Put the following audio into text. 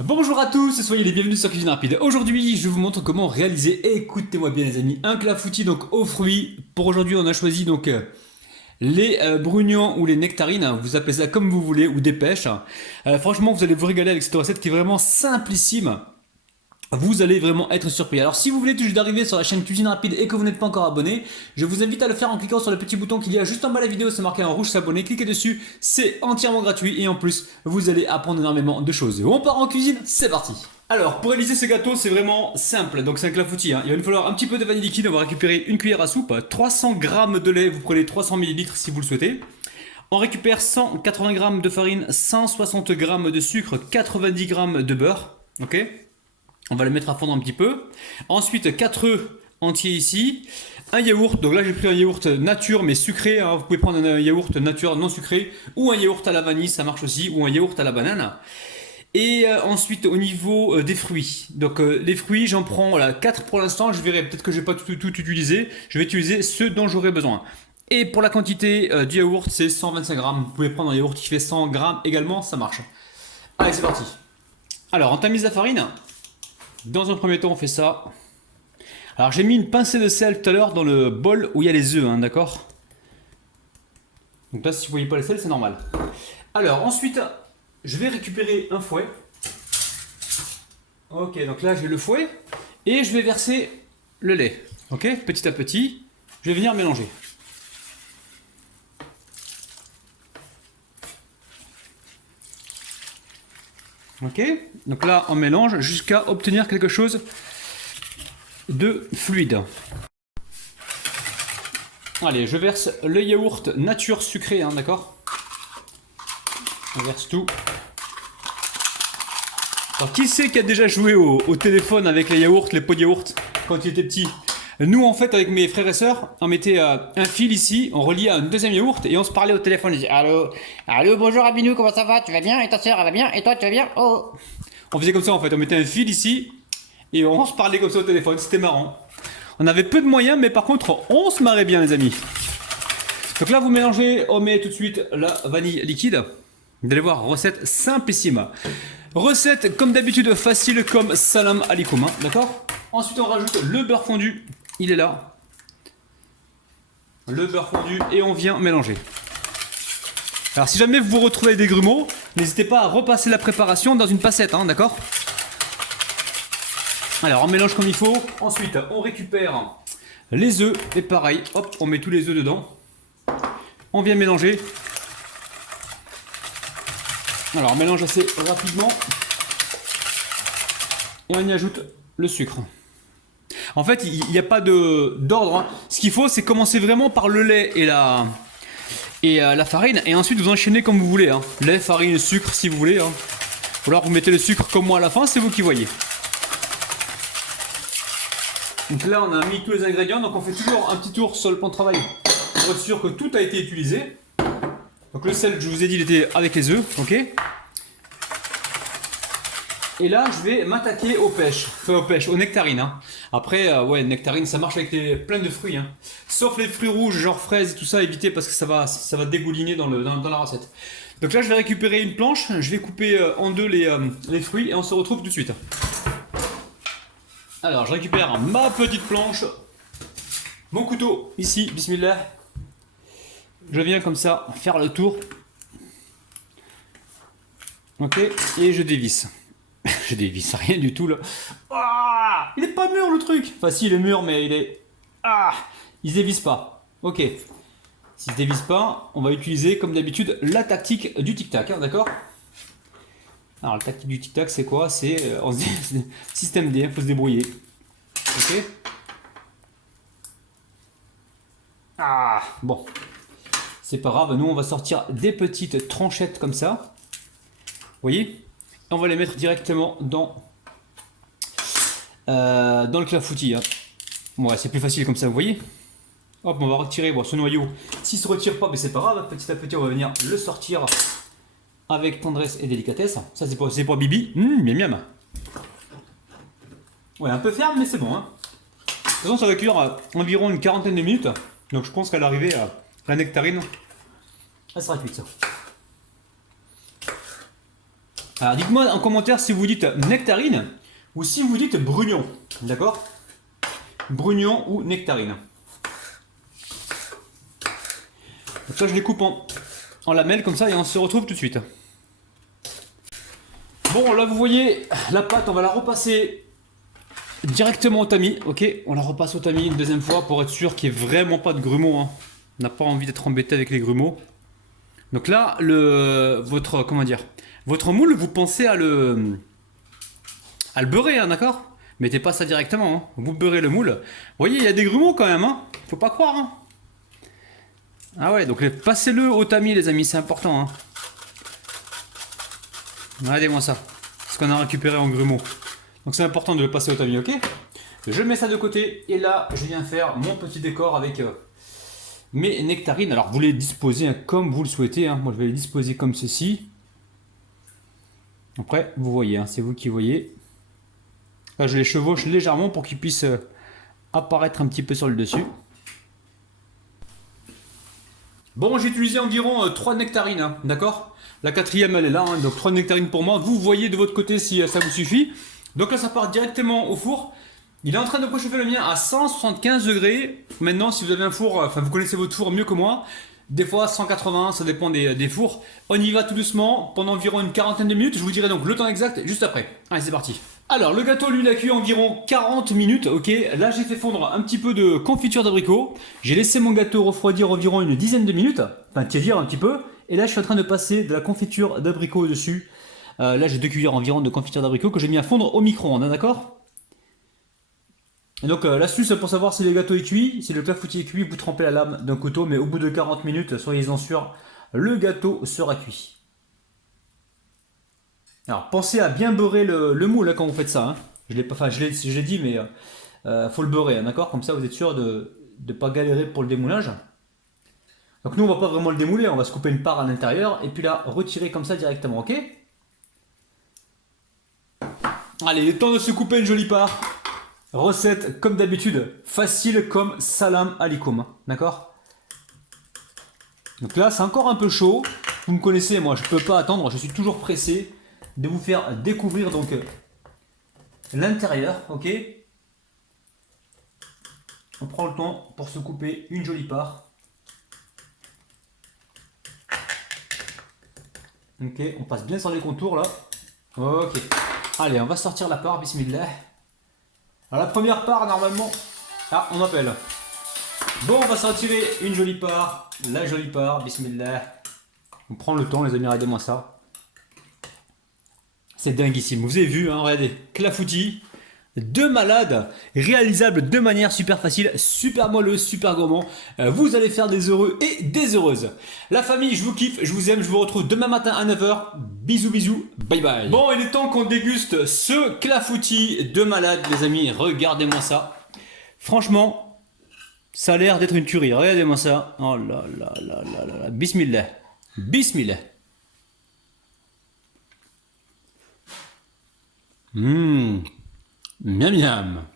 Bonjour à tous, soyez les bienvenus sur Cuisine Rapide. Aujourd'hui, je vous montre comment réaliser, écoutez-moi bien les amis, un clafoutis donc aux fruits. Pour aujourd'hui, on a choisi donc les brugnons ou les nectarines, vous appelez ça comme vous voulez, ou des pêches. Franchement, vous allez vous régaler avec cette recette qui est vraiment simplissime. Vous allez vraiment être surpris. Alors si vous venez tout juste d'arriver sur la chaîne Cuisine Rapide et que vous n'êtes pas encore abonné, je vous invite à le faire en cliquant sur le petit bouton qu'il y a juste en bas de la vidéo, c'est marqué en rouge s'abonner, cliquez dessus, c'est entièrement gratuit et en plus vous allez apprendre énormément de choses. On part en cuisine, c'est parti. Alors pour réaliser ce gâteau c'est vraiment simple, donc c'est un clafoutis, il va nous falloir un petit peu de vanille liquide, on va récupérer une cuillère à soupe, 300 g de lait, vous prenez 300 ml si vous le souhaitez. On récupère 180 g de farine, 160 g de sucre, 90 g de beurre, ok. On va le mettre à fondre un petit peu. Ensuite, 4 œufs entiers ici. Un yaourt. Donc là, j'ai pris un yaourt nature mais sucré. Vous pouvez prendre un yaourt nature non sucré. Ou un yaourt à la vanille, ça marche aussi. Ou un yaourt à la banane. Et ensuite, au niveau des fruits. Donc les fruits, j'en prends 4 pour l'instant. Je verrai peut-être que je vais pas tout utiliser. Je vais utiliser ceux dont j'aurai besoin. Et pour la quantité du yaourt, c'est 125 grammes. Vous pouvez prendre un yaourt qui fait 100 grammes également. Ça marche. Allez, c'est parti. Alors, on tamise la farine. Dans un premier temps, on fait ça. Alors, j'ai mis une pincée de sel tout à l'heure dans le bol où il y a les œufs, d'accord. Donc là, si vous ne voyez pas le sel, c'est normal. Alors, ensuite, je vais récupérer un fouet. Ok, donc là, j'ai le fouet. Et je vais verser le lait. Ok, petit à petit, je vais venir mélanger. Ok, donc là, on mélange jusqu'à obtenir quelque chose de fluide. Allez, je verse le yaourt nature sucré, d'accord. On verse tout. Alors, qui c'est qui a déjà joué au téléphone avec les yaourts, les pots de yaourt, quand il était petit? Nous, en fait, avec mes frères et sœurs, on mettait un fil ici, on reliait à un deuxième yaourt et on se parlait au téléphone. On disait allô, allô, bonjour Abinou, comment ça va? Tu vas bien? Et ta sœur, elle va bien? Et toi, tu vas bien? Oh. On faisait comme ça en fait, on mettait un fil ici et on se parlait comme ça au téléphone, c'était marrant. On avait peu de moyens, mais par contre, on se marrait bien, les amis. Donc là, vous mélangez, on met tout de suite la vanille liquide. Vous allez voir, recette simplissime. Recette comme d'habitude facile comme salam alikoum, d'accord. Ensuite, on rajoute le beurre fondu. Il est là. Le beurre fondu et on vient mélanger. Alors si jamais vous vous retrouvez avec des grumeaux, n'hésitez pas à repasser la préparation dans une passette, d'accord. Alors on mélange comme il faut. Ensuite, on récupère les œufs et pareil, hop, on met tous les œufs dedans. On vient mélanger. Alors on mélange assez rapidement. Et on y ajoute le sucre. En fait, il n'y a pas d'ordre. Ce qu'il faut, c'est commencer vraiment par le lait et la farine. Et ensuite, vous enchaînez comme vous voulez. Lait, farine, sucre, si vous voulez. Ou alors, vous mettez le sucre comme moi à la fin, c'est vous qui voyez. Donc là, on a mis tous les ingrédients. Donc, on fait toujours un petit tour sur le plan de travail pour être sûr que tout a été utilisé. Donc, le sel, je vous ai dit, il était avec les œufs. Ok. Et là, je vais m'attaquer aux pêches, aux nectarines. Après, ouais, nectarines, ça marche avec plein de fruits. Sauf les fruits rouges, genre fraises et tout ça, évitez parce que ça va dégouliner dans la recette. Donc là, je vais récupérer une planche, je vais couper en deux les fruits et on se retrouve tout de suite. Alors, je récupère ma petite planche, mon couteau ici, bismillah. Je viens comme ça faire le tour. Ok, et je dévisse. Je dévisse rien du tout là. Ah, il est pas mûr le truc. Enfin si, il est mûr mais il est... Ah, il se dévisse pas. Ok. S'il se dévisse pas, on va utiliser comme d'habitude la tactique du tic-tac, d'accord. Alors la tactique du tic-tac c'est quoi? C'est on se dit système D, faut se débrouiller. Ok. Ah, bon. C'est pas grave, nous on va sortir des petites tranchettes comme ça. Vous voyez? On va les mettre directement dans le clafoutis. Ouais, c'est plus facile comme ça, vous voyez. Hop, on va retirer ce noyau. S'il se retire pas, mais c'est pas grave. Petit à petit, on va venir le sortir avec tendresse et délicatesse. Ça, c'est pour Bibi. Miam miam. Ouais, un peu ferme, mais c'est bon. De toute façon, ça va cuire environ une quarantaine de minutes. Donc, je pense qu'à l'arrivée, la nectarine, elle sera cuite. Alors dites-moi en commentaire si vous dites nectarine ou si vous dites brugnon. D'accord? Brugnon ou nectarine. Donc ça je les coupe en lamelles comme ça et on se retrouve tout de suite. Bon là vous voyez la pâte, on va la repasser directement au tamis. Ok, on la repasse au tamis une deuxième fois pour être sûr qu'il n'y ait vraiment pas de grumeaux. Hein. On n'a pas envie d'être embêté avec les grumeaux. Donc là, votre moule, vous pensez à le beurrer, hein, d'accord? Mettez pas ça directement, hein. Vous beurrez le moule. Vous voyez, il y a des grumeaux quand même, hein. Faut pas croire, hein. Ah ouais, donc passez-le au tamis, les amis, c'est important, hein. Regardez-moi ça. Ce qu'on a récupéré en grumeaux. Donc c'est important de le passer au tamis, ok? Je mets ça de côté et là, je viens faire mon petit décor avec mes nectarines. Alors vous les disposez hein, comme vous le souhaitez, hein. Moi je vais les disposer comme ceci. Après, vous voyez, hein, c'est vous qui voyez. Là, je les chevauche légèrement pour qu'ils puissent apparaître un petit peu sur le dessus. Bon, j'ai utilisé environ 3 nectarines, hein, d'accord? La quatrième, elle est là, hein, donc 3 nectarines pour moi. Vous voyez de votre côté si ça vous suffit. Donc là, ça part directement au four. Il est en train de préchauffer le mien à 175 degrés. Maintenant, si vous avez un four, enfin vous connaissez votre four mieux que moi. Des fois 180, ça dépend des fours. On y va tout doucement pendant environ une quarantaine de minutes. Je vous dirai donc le temps exact juste après. Allez, c'est parti. Alors, le gâteau, lui, il a cuit environ 40 minutes. Ok, là, j'ai fait fondre un petit peu de confiture d'abricot. J'ai laissé mon gâteau refroidir environ une dizaine de minutes. Enfin, tiédir un petit peu. Et là, je suis en train de passer de la confiture d'abricot dessus. Là, j'ai 2 cuillères environ de confiture d'abricot que j'ai mis à fondre au micro-ondes, hein, d'accord? Et donc l'astuce pour savoir si le gâteau est cuit, si le clafoutis est cuit, vous trempez la lame d'un couteau, mais au bout de 40 minutes, soyez-en sûr, le gâteau sera cuit. Alors pensez à bien beurrer le moule hein, quand vous faites ça. Hein. Je l'ai dit, mais faut le beurrer, hein, d'accord? Comme ça vous êtes sûr de ne pas galérer pour le démoulage. Donc nous on va pas vraiment le démouler, on va se couper une part à l'intérieur et puis la retirer comme ça directement, ok? Allez, il est temps de se couper une jolie part. Recette comme d'habitude, facile comme salam alikoum, d'accord? Donc là c'est encore un peu chaud, vous me connaissez, moi je peux pas attendre, je suis toujours pressé de vous faire découvrir donc l'intérieur, ok? On prend le temps pour se couper une jolie part. Ok, on passe bien sur les contours là. Ok, allez on va sortir la part, bismillah. Alors la première part normalement, ah on appelle. Bon on va s'en tirer une jolie part, la jolie part, bismillah. On prend le temps les amis, regardez-moi ça. C'est dinguissime, vous avez vu, hein, regardez, clafoutis, de malade, réalisable de manière super facile, super moelleux, super gourmand. Vous allez faire des heureux et des heureuses. La famille, je vous kiffe, je vous aime, je vous retrouve demain matin à 9 h. Bisous bisous, bye bye. Bon, il est temps qu'on déguste ce clafoutis de malade les amis, regardez-moi ça. Franchement, ça a l'air d'être une tuerie, regardez-moi ça. Oh là là là là là là, bismillah, bismillah. Miam miam.